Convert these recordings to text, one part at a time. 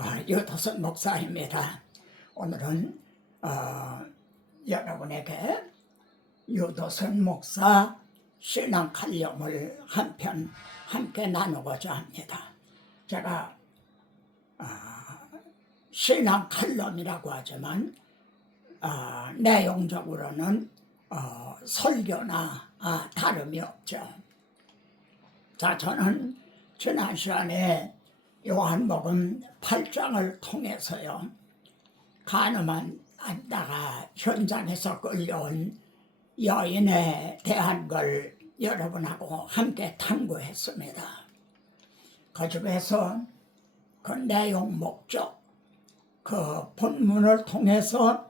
유도선 목사입니다. 오늘은 여러분에게 유도선 목사 신앙 칼럼을 한 편 함께 나누고자 합니다. 제가 신앙 칼럼이라고 하지만 내용적으로는 설교나 다름이 없죠. 자, 저는 지난 시간에 요한복음 8장을 통해서요, 가늠한 안다가 현장에서 끌려온 여인에 대한 걸 여러분하고 함께 탐구했습니다. 그 중에서 그 내용 목적, 그 본문을 통해서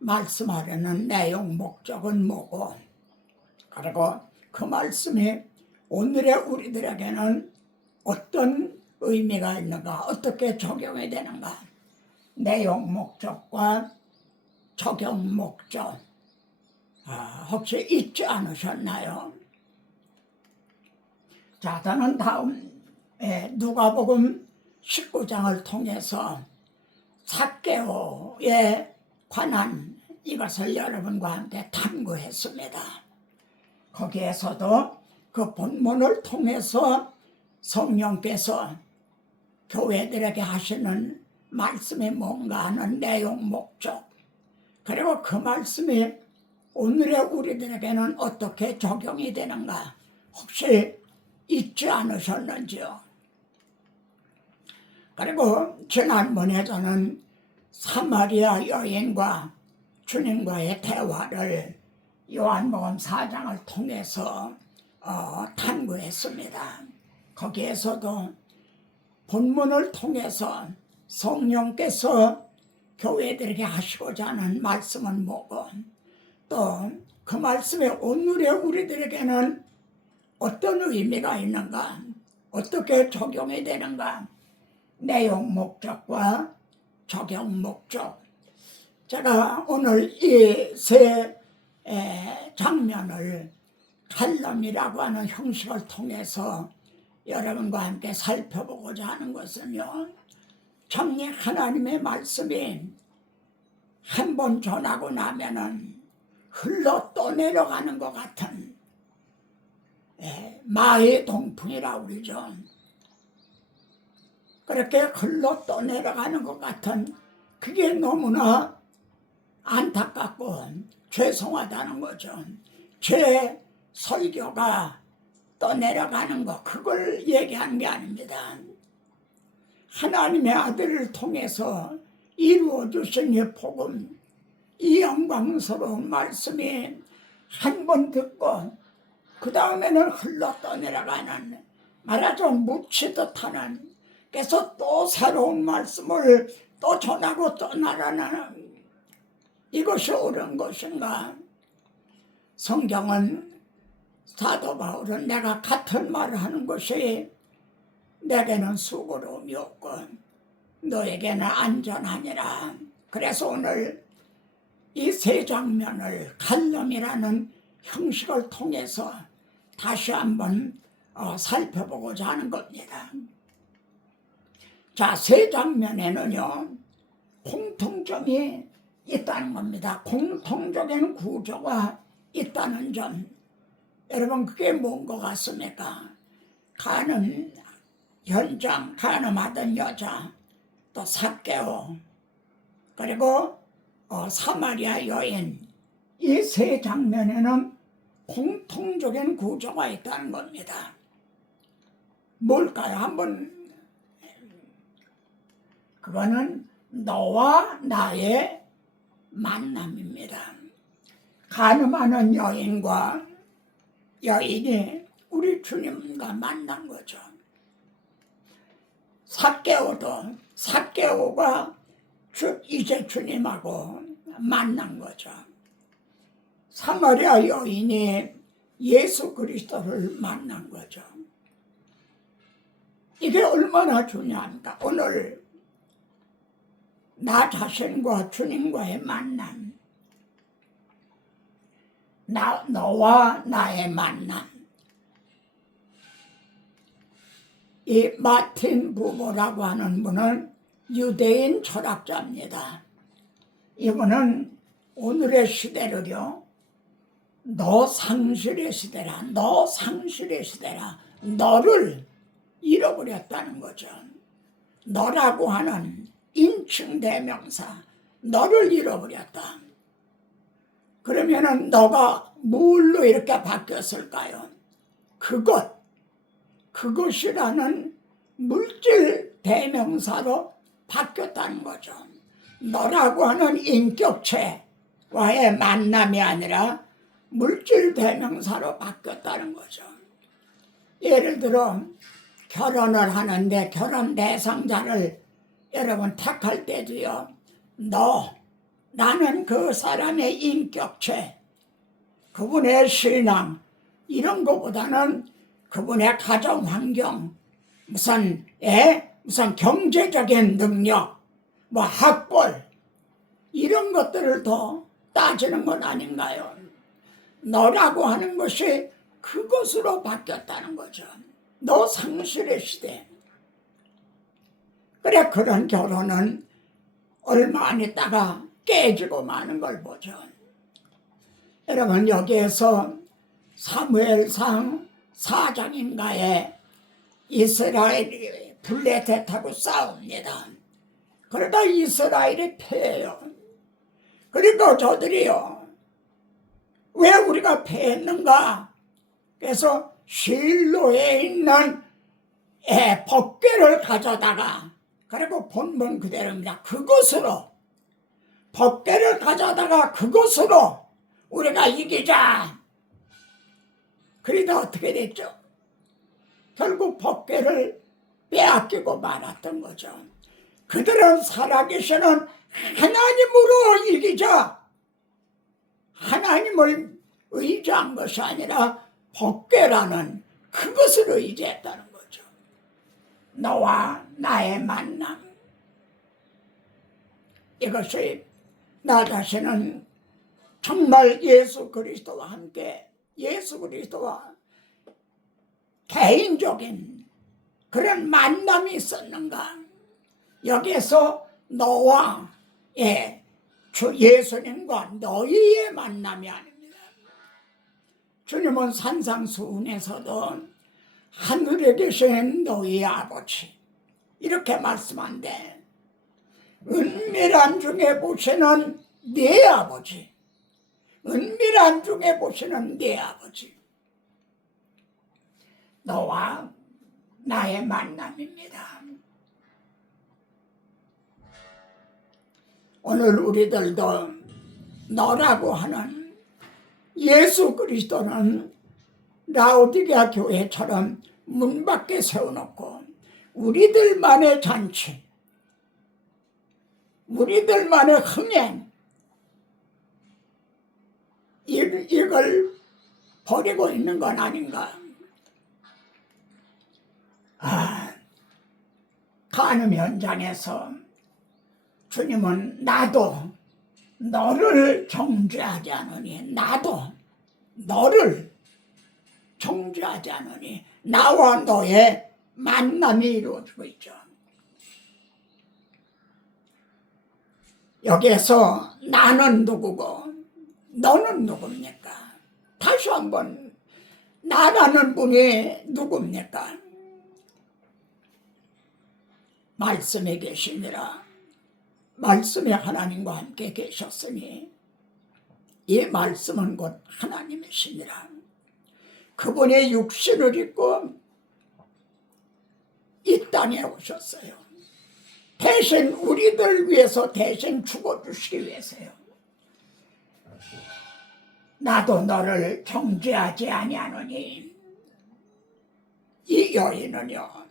말씀하려는 내용 목적은 뭐고, 그리고 그 말씀이 오늘의 우리들에게는 어떤 의미가 있는가, 어떻게 적용이 되는가, 내용 목적과 적용 목적 혹시 잊지 않으셨나요? 자, 저는 다음에 누가복음 19장을 통해서 삭개오에 관한 이것을 여러분과 함께 탐구했습니다. 거기에서도 그 본문을 통해서 성령께서 교회들에게 하시는 말씀이 뭔가 하는 내용 목적, 그리고 그 말씀이 오늘의 우리들에게는 어떻게 적용이 되는가 혹시 잊지 않으셨는지요? 그리고 지난번에 저는 사마리아 여인과 주님과의 대화를 요한복음 4장을 통해서 탐구했습니다. 거기에서도 본문을 통해서 성령께서 교회들에게 하시고자 하는 말씀은 뭐고, 또 그 말씀이 오늘의 우리들에게는 어떤 의미가 있는가, 어떻게 적용이 되는가, 내용 목적과 적용 목적. 제가 오늘 이 세 장면을 칼럼이라고 하는 형식을 통해서 여러분과 함께 살펴보고자 하는 것은요, 정녕 하나님의 말씀이 한 번 전하고 나면은 흘러 떠내려가는 것 같은 마의 동풍이라고 그러죠. 그렇게 흘러 떠내려가는 것 같은, 그게 너무나 안타깝고 죄송하다는 거죠. 제 설교가 떠내려가는 것, 그걸 얘기하는 게 아닙니다. 하나님의 아들을 통해서 이루어주신 이 복음, 이 영광스러운 말씀이 한 번 듣고 그 다음에는 흘러 떠내려가는, 말하자면 묻히듯 하는, 그래서 또 새로운 말씀을 또 전하고 떠나라는, 이것이 옳은 것인가? 성경은, 사도 바울은 내가 같은 말을 하는 것이 내게는 수고로움이 없고 너에게는 안전하니라. 그래서 오늘 이 세 장면을 칼럼이라는 형식을 통해서 다시 한번 살펴보고자 하는 겁니다. 자, 세 장면에는요, 공통점이 있다는 겁니다. 공통적인 구조가 있다는 점, 여러분 그게 뭔 것 같습니까? 가늠 현장, 가늠하던 여자, 또 삭개오, 그리고 사마리아 여인, 이 세 장면에는 공통적인 구조가 있다는 겁니다. 뭘까요? 한번, 그거는 너와 나의 만남입니다. 가늠하는 여인과 여인이 우리 주님과 만난 거죠. 삭개오도, 삭개오가 이제 주님하고 만난 거죠. 사마리아 여인이 예수 그리스도를 만난 거죠. 이게 얼마나 중요합니까? 오늘 나 자신과 주님과의 만남, 너와 나의 만남, 이 마틴 부모라고 하는 분은 유대인 철학자입니다. 이분은 오늘의 시대를요, 너 상실의 시대라, 너 상실의 시대라, 너를 잃어버렸다는 거죠. 너라고 하는 인칭 대명사, 너를 잃어버렸다. 그러면은 너가 뭘로 이렇게 바뀌었을까요? 그것이라는 물질 대명사로 바뀌었다는 거죠. 너라고 하는 인격체와의 만남이 아니라 물질 대명사로 바뀌었다는 거죠. 예를 들어 결혼을 하는데 결혼 대상자를 여러분 택할 때도요, 나는 그 사람의 인격체, 그분의 신앙 이런 것보다는 그분의 가정 환경, 무슨 경제적인 능력, 뭐 학벌 이런 것들을 더 따지는 건 아닌가요? 너라고 하는 것이 그것으로 바뀌었다는 거죠. 너 상실의 시대. 그래, 그런 결혼은 얼마 안 있다가 깨지고 마는 걸 보죠. 여러분, 여기에서 사무엘상 4장인가에 이스라엘이 블레셋하고 싸웁니다. 그러다 이스라엘이 패해요. 그러니까 저들이요, 왜 우리가 패했는가? 그래서 실로에 있는 법궤를 가져다가, 그리고 본문 그대로입니다. 법궤를 가져다가 그것으로 우리가 이기자. 그러다 어떻게 됐죠? 결국 법궤를 빼앗기고 말았던 거죠. 그들은 살아계시는 하나님으로 이기자. 하나님을 의지한 것이 아니라 법궤라는 그것을 의지했다는 거죠. 너와 나의 만남. 이것이 나 자신은 정말 예수 그리스도와 함께, 예수 그리스도와 개인적인 그런 만남이 있었는가? 여기에서 너와 주 예수님과 너희의 만남이 아닙니다. 주님은 산상수훈에서도 하늘에 계신 너희 아버지 이렇게 말씀한데, 은밀한 중에 보시는 네 아버지, 은밀한 중에 보시는 네 아버지, 너와 나의 만남입니다. 오늘 우리들도 너라고 하는 예수 그리스도는 라오디게아 교회처럼 문 밖에 세워놓고 우리들만의 잔치, 우리들만의 흥행 이걸 버리고 있는 건 아닌가? 간음 현장에서 주님은 나도 너를 정죄하지 않으니, 나도 너를 정죄하지 않으니 나와 너의 만남이 이루어지고 있죠. 여기에서 나는 누구고 너는 누굽니까? 다시 한번, 나라는 분이 누굽니까? 말씀에 계시니라. 말씀이 하나님과 함께 계셨으니 이 말씀은 곧 하나님이시니라. 그분의 육신을 입고 이 땅에 오셨어요. 대신 우리들 위해서 대신 죽어주시기 위해서요. 나도 너를 정죄하지 아니하노니, 이 여인은요,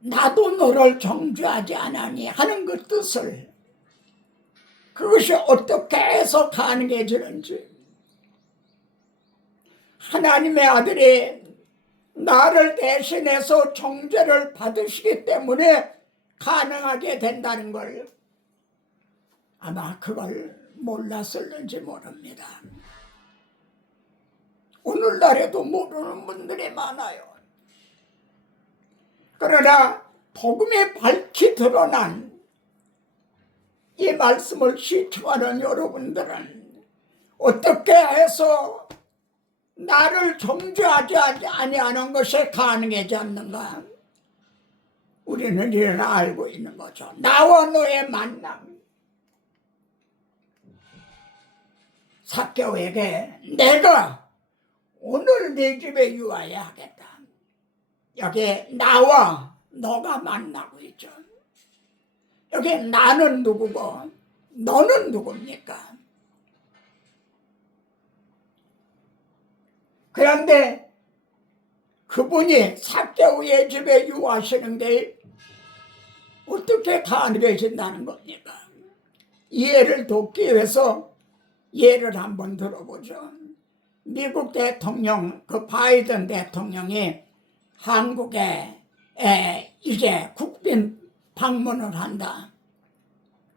나도 너를 정죄하지 않으니 하는 그 뜻을, 그것이 어떻게 해서 가능해지는지, 하나님의 아들이 나를 대신해서 정죄를 받으시기 때문에 가능하게 된다는 걸 아마 그걸 몰랐을는지 모릅니다. 오늘날에도 모르는 분들이 많아요. 그러나 복음이 밝히 드러난 이 말씀을 시청하는 여러분들은 어떻게 해서 나를 정죄하지 아니하는 것이 가능하지 않는가? 우리는 이를 알고 있는 거죠. 나와 너의 만남. 삭개오에게 내가 오늘 네 집에 유하여 하겠다. 여기 나와 너가 만나고 있죠. 여기 나는 누구고 너는 누굽니까? 그런데 그분이 삭개오의 집에 유하시는 게 어떻게 가능해진다는 겁니까? 이해를 돕기 위해서 예를 한번 들어보죠. 미국 대통령, 그 바이든 대통령이 한국에 이제 국빈 방문을 한다.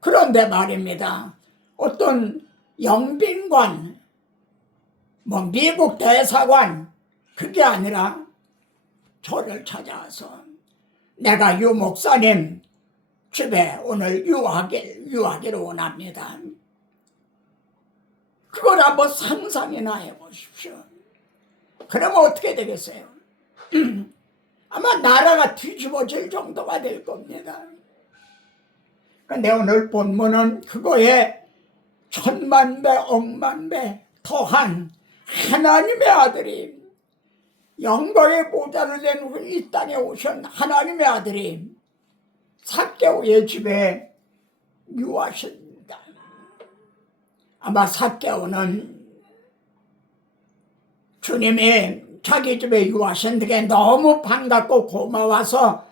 그런데 말입니다. 어떤 영빈관, 미국 대사관, 그게 아니라 저를 찾아와서 내가 유 목사님 집에 오늘 유하기를 원합니다. 그걸 한번 상상이나 해보십시오. 그러면 어떻게 되겠어요? 아마 나라가 뒤집어질 정도가 될 겁니다. 근데 오늘 본문은 그거에 천만 배, 억만 배 더한 하나님의 아들이, 영광의 보좌를 낸 이 땅에 오신 하나님의 아들이 삭개오의 집에 유하십니다. 아마 삭개오는 주님이 자기 집에 유하신 게 너무 반갑고 고마워서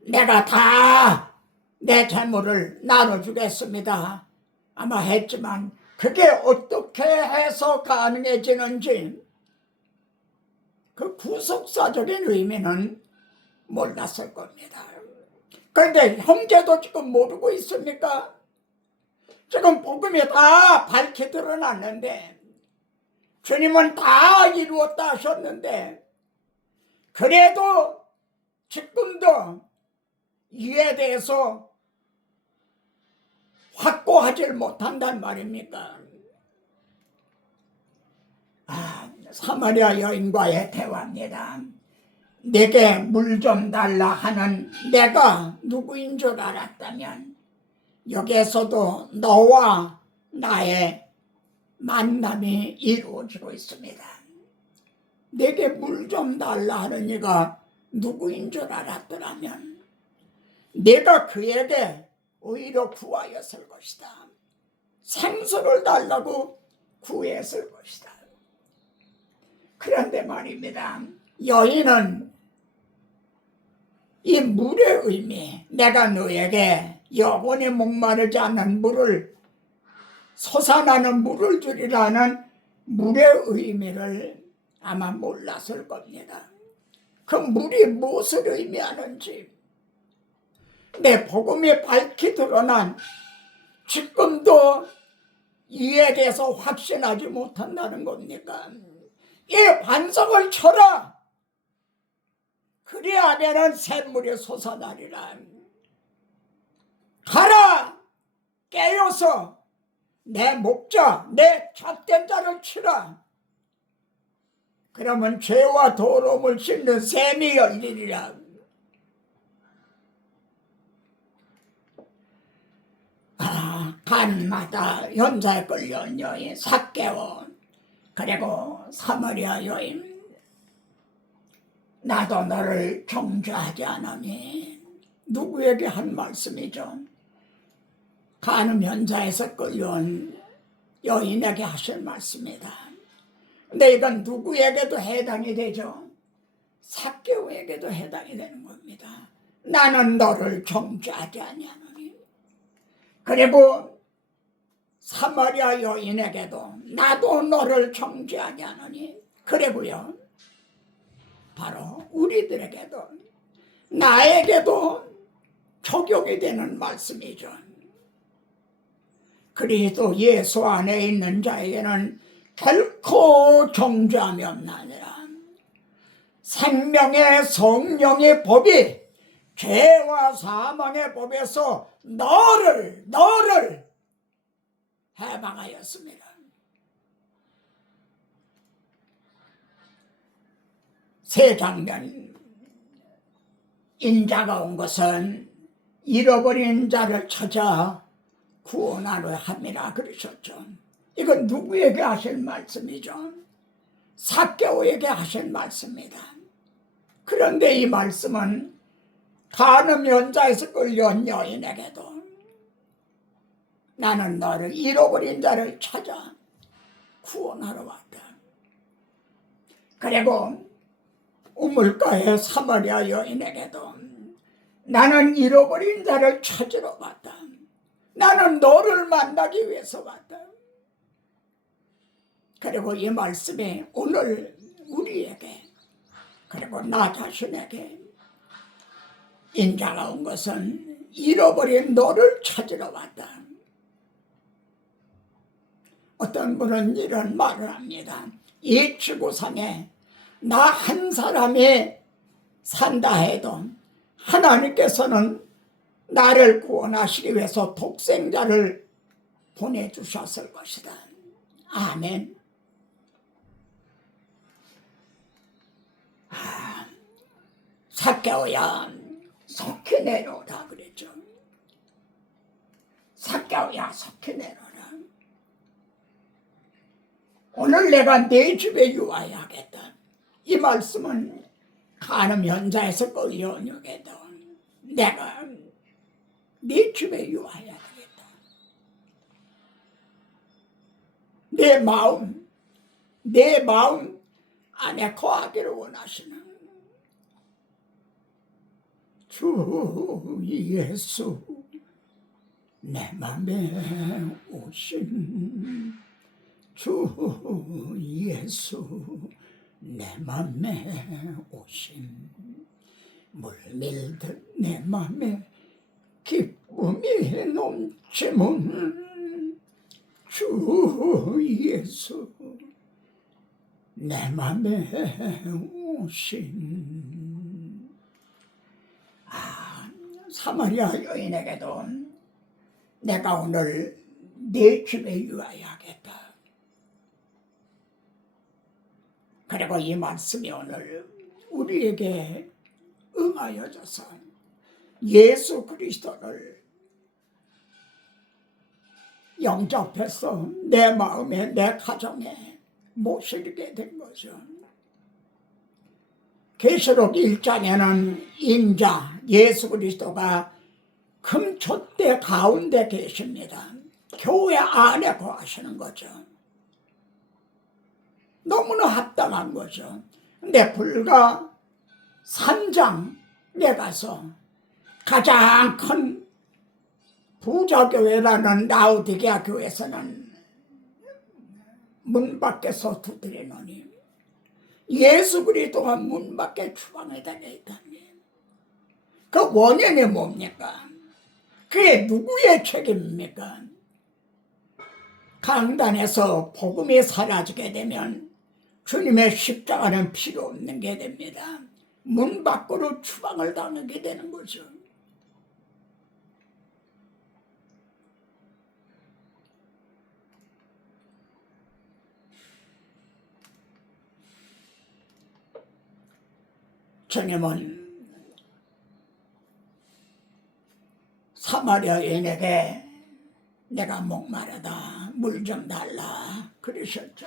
내가 다 내 재물을 나눠주겠습니다 아마 했지만, 그게 어떻게 해서 가능해지는지 그 구속사적인 의미는 몰랐을 겁니다. 그런데 형제도 지금 모르고 있습니까? 지금 복음이 다 밝히 드러났는데, 주님은 다 이루었다 하셨는데, 그래도 지금도 이에 대해서 확고하지 못한단 말입니까? 사마리아 여인과의 대화입니다. 내게 물 좀 달라 하는 내가 누구인 줄 알았다면 여기에서도 너와 나의 만남이 이루어지고 있습니다. 내게 물 좀 달라 하는 이가 누구인 줄 알았더라면 내가 그에게 오히려 구하였을 것이다. 생수를 달라고 구했을 것이다. 그런데 말입니다. 여인은 이 물의 의미, 내가 너에게 영원히 목마르지 않는 물을, 솟아나는 물을 주리라는 물의 의미를 아마 몰랐을 겁니다. 그 물이 무엇을 의미하는지, 내 복음이 밝히 드러난 지금도 이에 대해서 확신하지 못한다는 겁니까? 이 반석을 쳐라! 그리하면은 샘물이 솟아나리라. 가라! 깨어서 내 목자, 내 잣된 자를 치라. 그러면 죄와 더러움을 씻는 샘이 열리리라. 간마다 현자에 끌려온 여인 삭개오, 그리고 사마리아 여인, 나도 너를 정죄하지 않으니, 누구에게 한 말씀이죠? 간음 현자에서 끌려온 여인에게 하실 말씀이다. 근데 이건 누구에게도 해당이 되죠? 삭개오에게도 해당이 되는 겁니다. 나는 너를 정죄하지 아니하노니. 그리고 사마리아 여인에게도 나도 너를 정죄하지 않으니. 그리고요, 바로 우리들에게도, 나에게도 적용이 되는 말씀이죠. 그리스도 예수 안에 있는 자에게는 결코 정죄함이 없나니라. 생명의 성령의 법이 죄와 사망의 법에서 너를 해방하였습니다. 새 장면, 인자가 온 것은 잃어버린 자를 찾아 구원하려 함이라 그러셨죠. 이건 누구에게 하실 말씀이죠? 삭개오에게 하실 말씀입니다. 그런데 이 말씀은 간음 연자에서 끌려온 여인에게도 나는 너를 잃어버린 자를 찾아 구원하러 왔다. 그리고 우물가의 사마리아 여인에게도 나는 잃어버린 자를 찾으러 왔다. 나는 너를 만나기 위해서 왔다. 그리고 이 말씀이 오늘 우리에게 그리고 나 자신에게 인자가 온 것은 잃어버린 너를 찾으러 왔다. 어떤 분은 이런 말을 합니다. 이 지구상에 나 한 사람이 산다 해도 하나님께서는 나를 구원하시기 위해서 독생자를 보내주셨을 것이다. 아멘. 삭개오야 속히 내려오라 그랬죠. 삭개오야 속히 내려오라. 오늘 내가 네 집에 유하여야겠다. 이 말씀은 간음 현자에서 끌려온 여게도 내가 네 집에 유하여야 되겠다. 내 마음 안에 거하기를 원하시는 주 예수 내 맘에 오신 주 예수 내 맘에 오신 물밀듯 내 맘에 기쁨이 넘치는 주 예수 내 맘에 오신 사마리아 여인에게도 내가 오늘 내 집에 유하여야겠다. 그리고 이 말씀이 오늘 우리에게 응하여져서 예수 그리스도를 영접해서 내 마음에 내 가정에 모시게 된 거죠. 계시록 1장에는 인자 예수 그리스도가 금촛대 가운데 계십니다. 교회 안에 거하시는 거죠. 너무나 합당한 거죠. 근데 불과 3장에 가서 가장 큰 부자교회라는 라우디게아 교회에서는 문 밖에서 두드리노니 예수 그리스도가 문 밖에 추방해 다녔다니 그 원인이 뭡니까? 그게 누구의 책임입니까? 강단에서 복음이 사라지게 되면 주님의 십자가는 필요 없는 게 됩니다. 문 밖으로 추방을 당하게 되는 거죠. 주님은 사마리아 여인에게 내가 목마르다 물 좀 달라 그러셨죠.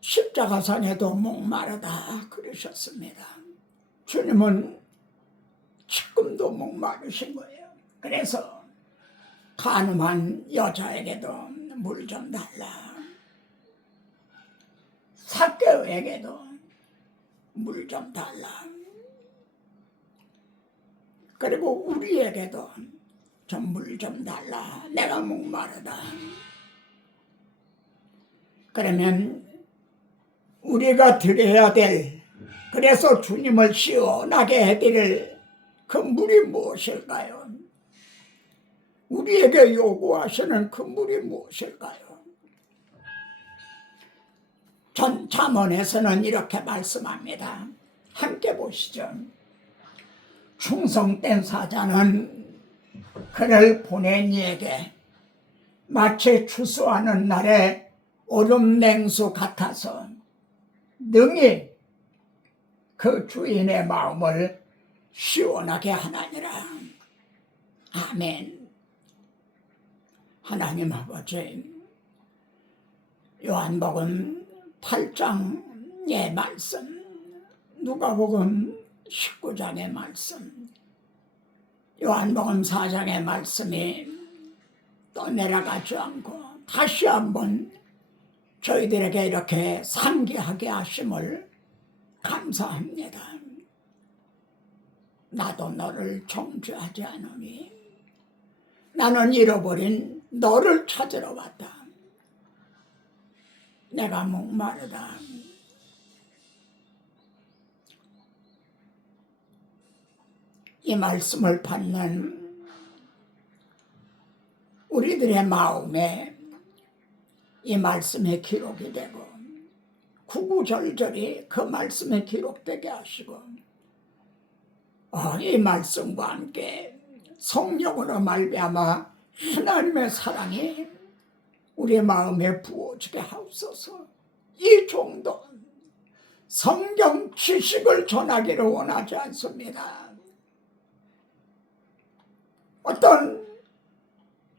십자가상에도 목마르다 그러셨습니다. 주님은 지금도 목마르신 거예요. 그래서 간음한 여자에게도 물 좀 달라. 삭개오에게도 물 좀 달라. 그리고 우리에게도 좀 물 좀 달라. 내가 목마르다. 그러면 우리가 드려야 될, 그래서 주님을 시원하게 해드릴 그 물이 무엇일까요? 우리에게 요구하시는 그 물이 무엇일까요? 잠언에서는 이렇게 말씀합니다. 함께 보시죠. 충성된 사자는 그를 보낸 이에게 마치 추수하는 날에 오름냉수 같아서 능히 그 주인의 마음을 시원하게 하나니라. 아멘. 하나님 아버지, 요한복음 8장의 말씀, 누가복음 19장의 말씀, 요한복음 4장의 말씀이 또 내려가지 않고 다시 한번 저희들에게 이렇게 상기하게 하심을 감사합니다. 나도 너를 정죄하지 않으니 나는 잃어버린 너를 찾으러 왔다. 내가 목마르다. 이 말씀을 받는 우리들의 마음에 이 말씀이 기록이 되고 구구절절히 그 말씀이 기록되게 하시고 이 말씀과 함께 성령으로 말미암아 하나님의 사랑이 우리 마음에 부어지게 하옵소서. 이 정도 성경 지식을 전하기를 원하지 않습니다. 어떤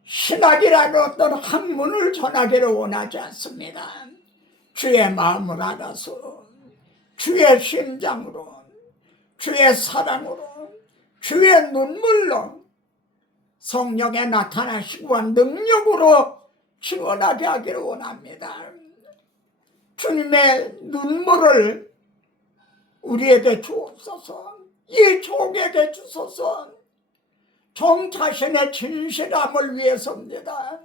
신학이라는 어떤 학문을 전하기를 원하지 않습니다. 주의 마음을 알아서 주의 심장으로 주의 사랑으로 주의 눈물로 성령에 나타나시고 능력으로 증언하게 하기를 원합니다. 주님의 눈물을 우리에게 주옵소서. 이 종에게 주소서. 종 자신의 진실함을 위해서입니다.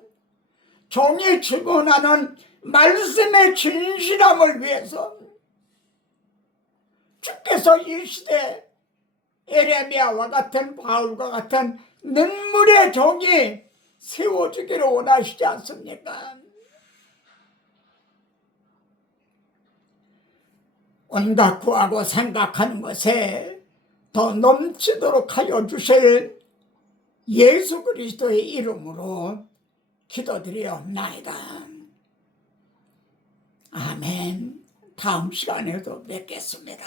종이 증언하는 말씀의 진실함을 위해서 주께서 이 시대 에레미야와 같은 바울과 같은 눈물의 종이 세워지기를 원하시지 않습니까? 온갖 구하고 생각하는 것에 더 넘치도록 하여 주실 예수 그리스도의 이름으로 기도드리옵나이다. 아멘. 다음 시간에도 뵙겠습니다.